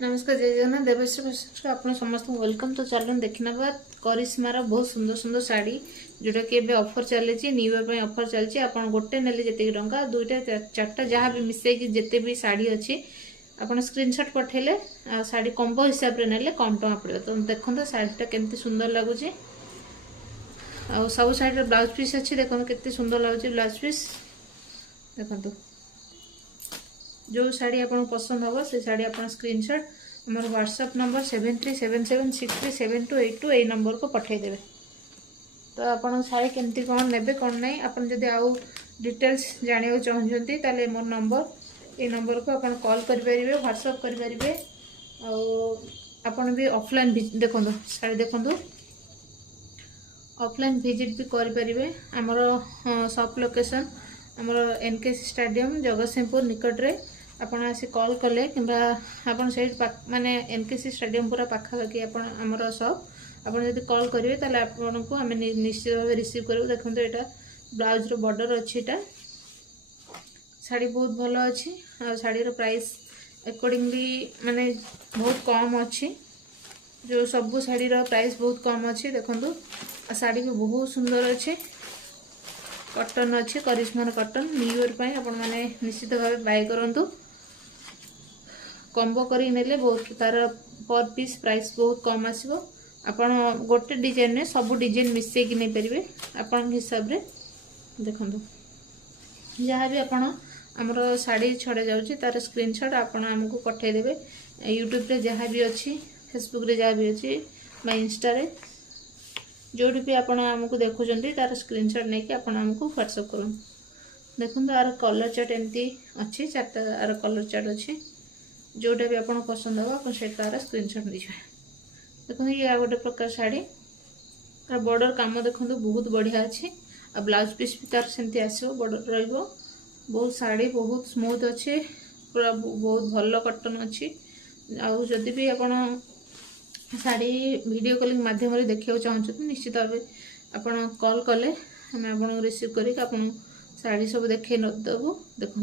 नमस्कार जय जगन्नाथ देवेश्वर प्रसाद आप समस्त वेलकम। तो चलो देखना करिश्मार बहुत सुंदर सुंदर शाड़ी जोटा कि एबे ऑफर चली न्यू ईयर ऑफर चलती आप गोटे नेले जी टंका दुईटा चार्टा जहाँ भी मिसेकी जिते भी शाड़ी अच्छी आप स्क्रीनशॉट पठेले शाड़ी कॉम्बो हिसाब से नेले कम टका पड़ो। तो देखो शाड़ीटा केमती सुंदर लगुच सब शाड़ी ब्लाउज पीस अच्छी देखो केते सुंदर लगुच ब्लाउज पीस देखो जो शाड़ी आपको पसंद हम से शाड़ी आप स्क्रीनशॉट आम व्हाट्सएप नंबर 7377637282 यही नंबर को पठेदेवे। तो आप शाड़ी केमती कौन ने कौन ना आप आउ डिटेल्स जानवा चाहते ताले मोर नंबर ये नंबर को आप कॉल करेंगे व्हाट्सएप करेंगे आपन भी ऑफलाइन देखो शाड़ी देखो ऑफलाइन विजिट भी करेंगे। आमर शॉप लोकेशन आमर एनकेसी स्टेडियम जगतसिंहपुर निकट रे आपण आसी कॉल कले कि आपन से माने एनकेसी स्टेडियम पूरा पाखापाखि आमर शॉप आपन जब कॉल करेंगे ताले आपन को आम निश्चित भाव रिसीव करूँ। देखो यहाँ ब्लाउज रो बॉर्डर अच्छी शाड़ी बहुत भल अच्छी शाड़ी रो प्राइस अकॉर्डिंगली माने बहुत कम अच्छी जो सबू शाड़ी रो प्राइस बहुत कम अच्छी। देखो शाड़ी भी बहुत सुंदर अच्छी कॉटन अच्छी करिश्मार कॉटन न्यू ईयर पे आपण मैंने निश्चित भाव बाय करूँ कॉम्बो करी नेले बहुत तार पर पीस प्राइस बहुत कम आसो आपण गोटे डिजाइन में सब डिजाइन मिसेकी नहीं पारे आपण हिसाब रे देखो जहाँ भी आपण आमर शाड़ी छड़ा जाऊँगी तार स्क्रीनशॉट आपण आमको पठेदेवे यूट्यूब रे जहाँ भी अच्छी फेसबुक रे जहाँ भी अच्छी बा इंस्टा रे जोटी भी आपण आमको देखुं तार स्क्रीनशॉट नहीं कि आपण आमको व्हाट्सएप करूँ। देखो यार कलर चार्ट एमती अच्छी चार्टा यार कलर चार्ट अच्छी जोटा भी आपको पसंद हो आप तार स्क्रीनशॉट दीजिए। देखो ये गोटे प्रकार शाड़ी तार बॉर्डर काम देखो बहुत बढ़िया अच्छी आ ब्लाउज पीस भी तार सेमती आसो बॉर्डर रहिबो बहुत शाड़ी बहुत स्मूथ अच्छी पूरा बहुत भल कॉटन अच्छी आउ जदि भी आपण शाड़ी वीडियो कॉलिंग माध्यम देखा चाहते निश्चित भाव आप कॉल कले आम आपको रिसीव कर शाड़ी सब देखे नदेबू। देखो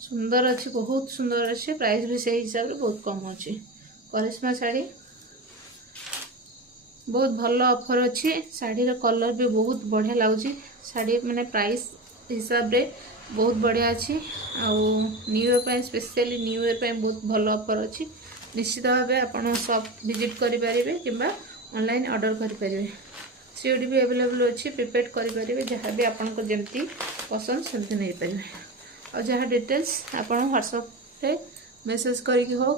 सुंदर अच्छी बहुत सुंदर अच्छी प्राइस भी से हिसाब से बहुत कम अच्छी करिश्मा शाड़ी बहुत भल ऑफर अच्छी शाड़ी कलर भी बहुत बढ़िया लगुच शाड़ी माने प्राइस हिसाब रे बहुत बढ़िया अच्छी न्यू ईयर पे स्पेशली न्यू ईयर पे बहुत भल ऑफर अच्छी निश्चित भाव आप शॉप विजिट करेंगे कि ऑनलाइन ऑर्डर करेंगे सीओडी भी अवेलेबल अच्छी प्रिपेड करेंगे जहाँ भी आपको जमती पसंद सेमती नहीं पारे और जहाँ डिटेल्स आप व्हाट्सएप पे मेसेज करके हो